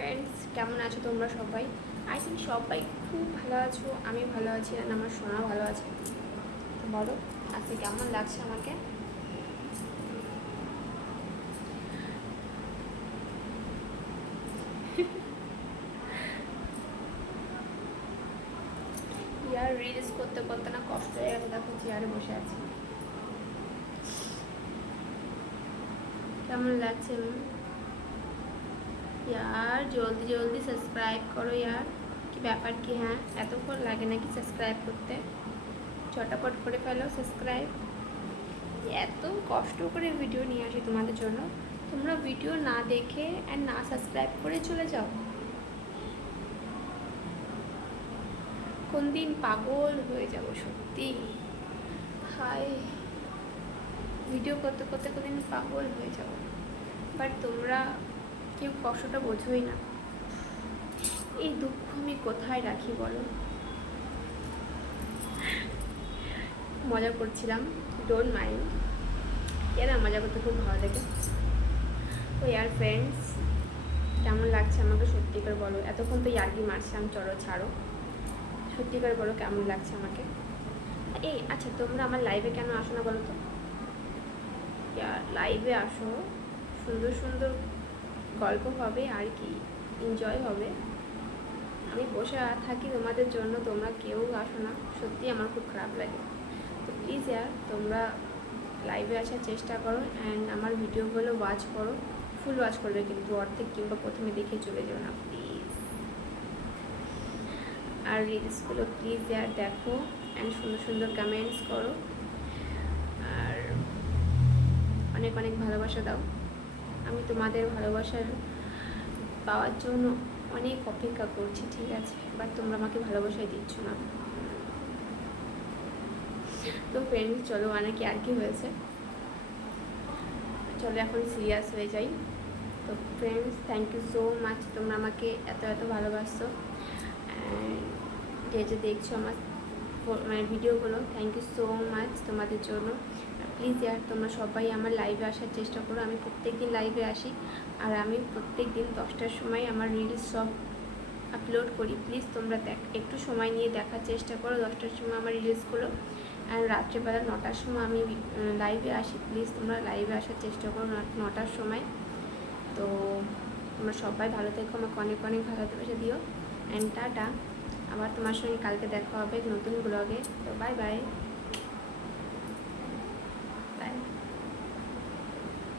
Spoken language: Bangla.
ফ্রেন্ডস কেমন আছো তোমরা সবাই? আই থিঙ্ক সবাই খুব ভালো আছো, আমি ভালো আছি আর আমার সোনা ভালো আছে। বলো, আজকে কেমন লাগছে আমাকে? ইয়ার রিলস করতে করতে না কষ্ট হয়ে গেছে, দেখো চেয়ারে বসে আছি। কেমন লাগছে? ইয়ার জলদি জলদি সাবস্ক্রাইব করো ইয়ার কি ব্যাপার কি হ্যাঁ এতক্ষণ লাগে নাকি সাবস্ক্রাইব করতে চটাপট করে ফেলো সাবস্ক্রাইব এত কষ্ট করে ভিডিও নিয়ে আসি তোমাদের জন্য তোমরা ভিডিও না দেখে অ্যান্ড না সাবস্ক্রাইব করে চলে যাও কোন দিন পাগল হয়ে যাব সত্যি হাই ভিডিও করতে করতে কোনদিন পাগল হয়ে যাব বাট তোমরা কেউ কষ্টটা বোঝোই না। এই দুঃখ আমি কোথায় রাখি বলো? মজা করছিলাম ডোন্ট মাইন্ড কেন মজা করতে খুব ভালো লাগে। তো ইয়ার ফ্রেন্ডস কেমন লাগছে আমাকে সত্যি করে বলো? এতক্ষণ তো ইয়ার্কি মারছিলাম, চলো ছাড়ো। সত্যি করে বলো, কেমন লাগছে আমাকে? এই আচ্ছা তোমরা আমার লাইভে কেন আসো না বলো তো? লাইভে আসো, সুন্দর সুন্দর গল্প হবে আর কি এনজয় হবে। আমি বসে থাকি তোমাদের জন্য, তোমরা কেউ আসো না। সত্যি আমার খুব খারাপ লাগে। তো প্লিজ ইয়ার তোমরা লাইভে আসার চেষ্টা করো অ্যান্ড আমার ভিডিওগুলো ওয়াচ করো। ফুল ওয়াচ করবে কিন্তু অর্ধেক কিংবা প্রথমে দেখে চলে যাও না প্লিজ আর রিলসগুলো প্লিজ ইয়ার দেখো অ্যান্ড সুন্দর সুন্দর কমেন্টস করো। আর অনেক অনেক ভালোবাসা দাও। আমি তোমাদের ভালোবাসার পাওয়ার জন্য অনেক অপেক্ষা করছি, ঠিক আছে? বাট তোমরা আমাকে ভালোবাসাই দিচ্ছ না। তো ফ্রেন্ড চলো অনেকে আর কি হয়েছে? চলো এখন সিরিয়াস হয়ে যাই। তো friends thank you so much তোমরা আমাকে এত এত ভালোবাসছো যে যে দেখছ আমার মানে ভিডিওগুলো থ্যাংক ইউ সো মাচ তোমাদের জন্য। প্লিজ ইয়ার, তোমরা সবাই আমার লাইভে আসার চেষ্টা করো। আমি প্রত্যেক দিন লাইভে আসি। আর আমি প্রত্যেক দিন দশটার সময় আমার রিলস সব আপলোড করি। প্লিজ তোমরা দেখ একটু সময় নিয়ে দেখার চেষ্টা করো দশটার সময় আমার রিলসগুলো আর রাত্রেবেলা নটার সময় আমি লাইভে আসি। প্লিজ তোমরা লাইভে আসার চেষ্টা করো নটার সময়। তো তোমরা সবাই ভালো থেকো। আমাকে অনেক অনেক ভালো ভালোবাসা দিও। অ্যান্ড টাটা। আবার তোমার সঙ্গে কালকে দেখা হবে নতুন ব্লগে তো বাই বাই